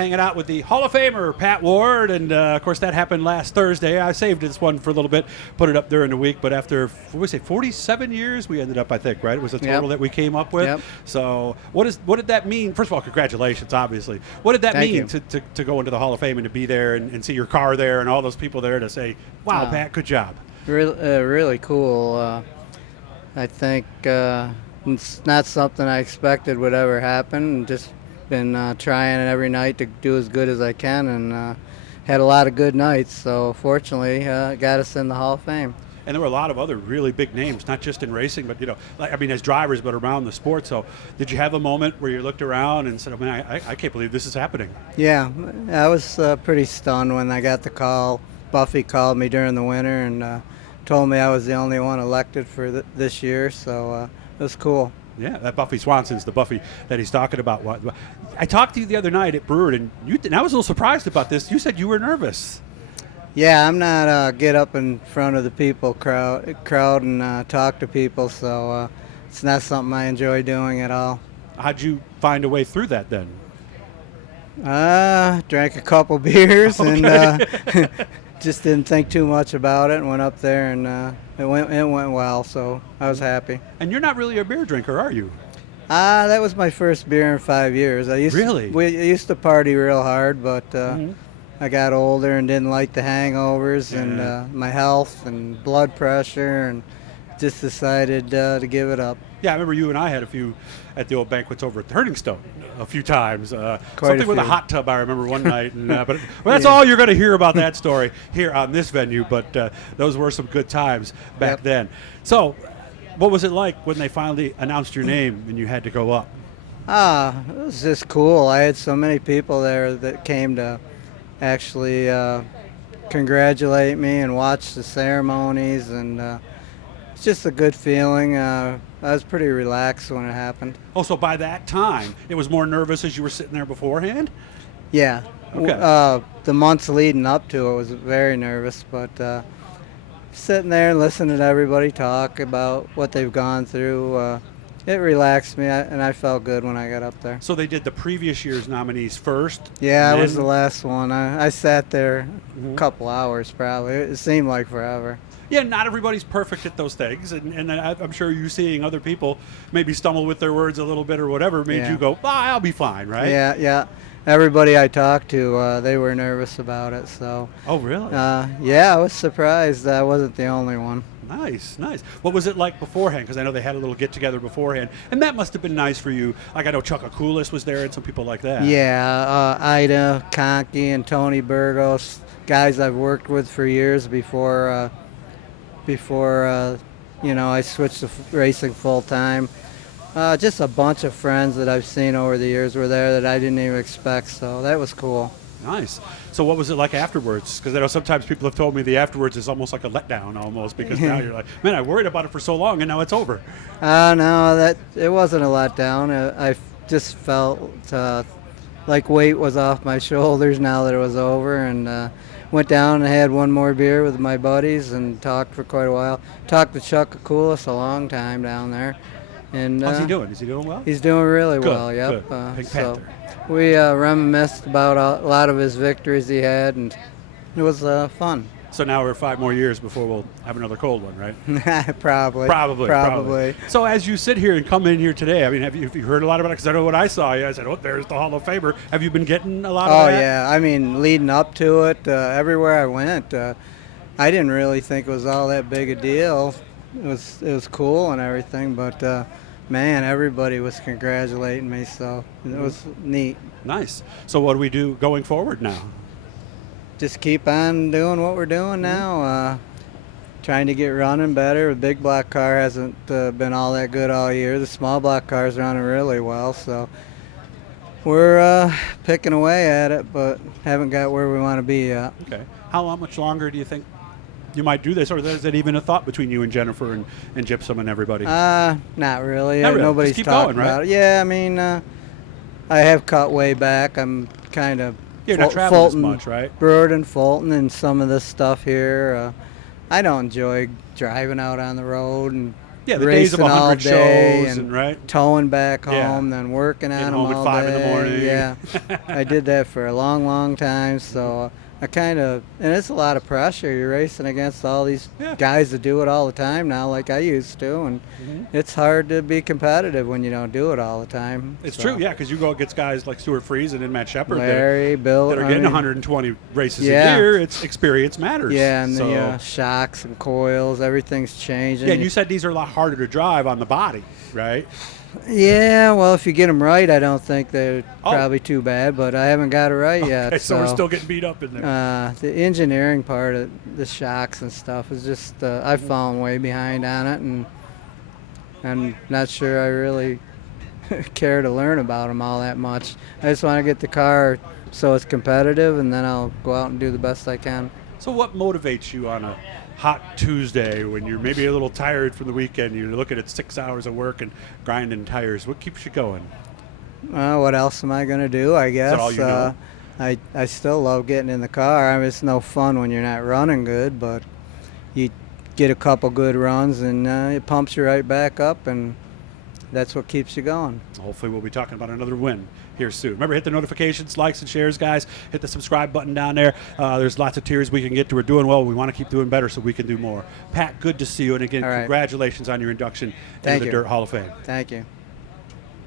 hanging out with the Hall of Famer, Pat Ward. And, of course, that happened last Thursday. I saved this one for a little bit, put it up during the week. But after, 47 years, we ended up, I think, right? It was the total that we came up with. Yep. So what did that mean? First of all, congratulations, obviously. What did that mean to go into the Hall of Fame and to be there and see your car there and all those people there to say, wow, Pat, good job? Really cool. I think it's not something I expected would ever happen. Just been trying every night to do as good as I can, and had a lot of good nights. So fortunately, got us in the Hall of Fame. And there were a lot of other really big names, not just in racing, but, as drivers, but around the sport. So did you have a moment where you looked around and said, I can't believe this is happening? Yeah, I was pretty stunned when I got the call. Buffy called me during the winter and told me I was the only one elected for this year, so it was cool. Yeah, that Buffy Swanson's the Buffy that he's talking about. I talked to you the other night at Brewer, and I was a little surprised about this. You said you were nervous. Yeah, I'm not get up in front of the crowd and talk to people, so it's not something I enjoy doing at all. How'd you find a way through that then? Drank a couple beers Okay. and just didn't think too much about it and went up there, and it went well, so I was happy. And you're not really a beer drinker, are you? That was my first beer in 5 years. We used to party real hard, but I got older and didn't like the hangovers and my health and blood pressure, and just decided to give it up. Yeah, I remember you and I had a few at the old banquets over at Turning Stone a few times. Quite something a with a few. hot tub, I remember one night. And, but that's all you're going to hear about that story here on this venue. But those were some good times back then. So what was it like when they finally announced your name and you had to go up? It was just cool. I had so many people there that came to actually congratulate me and watch the ceremonies, and it's just a good feeling. I was pretty relaxed when it happened. Oh, so by that time, it was more nervous as you were sitting there beforehand? Yeah. Okay. The months leading up to it was very nervous, but sitting there and listening to everybody talk about what they've gone through, it relaxed me, and I felt good when I got up there. So they did the previous year's nominees first? Yeah, I was the last one. I sat there a couple hours probably. It seemed like forever. Yeah, not everybody's perfect at those things, and I'm sure you seeing other people maybe stumble with their words a little bit or whatever made you go, I'll be fine, right? Yeah. Everybody I talked to, they were nervous about it. So. Oh, really? Yeah, I was surprised I wasn't the only one. Nice. What was it like beforehand? Because I know they had a little get-together beforehand, and that must have been nice for you. Like, I know Chuck Akulis was there and some people like that. Yeah, Ida Conkey and Tony Burgos, guys I've worked with for years before I switched to racing full-time. Just a bunch of friends that I've seen over the years were there that I didn't even expect, so that was cool. Nice. So what was it like afterwards? Because I know sometimes people have told me the afterwards is almost like a letdown almost, because now you're like, man, I worried about it for so long and now it's over. No, it wasn't a letdown. I just felt like weight was off my shoulders now that it was over, and went down and had one more beer with my buddies and talked for quite a while. Talked to Chuck Akulis a long time down there. And how's he doing? Is he doing well? He's doing really good, well, yep. Good. Pink Panther. We reminisced about a lot of his victories he had, and it was fun. So now we're 5 more years before we'll have another cold one, right? Probably. So as you sit here and come in here today, I mean, have you heard a lot about it? Because I know when I saw you, I said, there's the Hall of Famer. Have you been getting a lot of that? Oh, yeah. I mean, leading up to it, everywhere I went, I didn't really think it was all that big a deal. It was cool and everything, but man, everybody was congratulating me, so it was neat. Nice. So what do we do going forward now? Just keep on doing what we're doing now, trying to get running better. The big block car hasn't been all that good all year. The small block car's running really well, so we're picking away at it, but haven't got where we want to be yet. Okay. How much longer do you think you might do this, or is it even a thought between you and Jennifer and Gypsum and everybody? Not really. Not really. Nobody's Just keep talking going, right? about it. Yeah, I mean, I have cut way back. I'm kind of You're not traveling as much, right? Brewer and Fulton and some of this stuff here. I don't enjoy driving out on the road and Yeah, the days of racing all 100 day shows and right. towing back Yeah. home, then working on Getting them home at all 5 in the day. morning. Yeah, I did that for a long, long time. So I kind of, and it's a lot of pressure. You're racing against all these Yeah. guys that do it all the time now, like I used to, and it's hard to be competitive when you don't do it all the time. It's So, true, yeah, because you go against guys like Stuart Friesen and Matt Shepard Larry, Bill, that are I getting mean, 120 races Yeah. a year. It's experience matters. Yeah, and so, the shocks and coils, everything's changing. yeah, and you said these are a lot harder to drive on the body, right? Yeah, well, if you get them right, I don't think they're Oh. probably too bad, but I haven't got it right yet. Okay, so we're still getting beat up in there. The engineering part of the shocks and stuff is just I've fallen way behind on it, and I'm not sure I really care to learn about them all that much. I just want to get the car so it's competitive, and then I'll go out and do the best I can. So what motivates you on a hot Tuesday when you're maybe a little tired from the weekend, you're looking at 6 hours of work and grinding tires? What keeps you going? What else am I going to do, I guess? all you know? I still love getting in the car. I mean, it's no fun when you're not running good, but you get a couple good runs and it pumps you right back up, and that's what keeps you going. Hopefully we'll be talking about another win here soon. Remember, hit the notifications, likes, and shares, guys. Hit the subscribe button down there. There's lots of tiers we can get to. We're doing well. We want to keep doing better so we can do more. Pat, good to see you. And again, All right. congratulations on your induction Thank into the you. Dirt Hall of Fame. Thank you.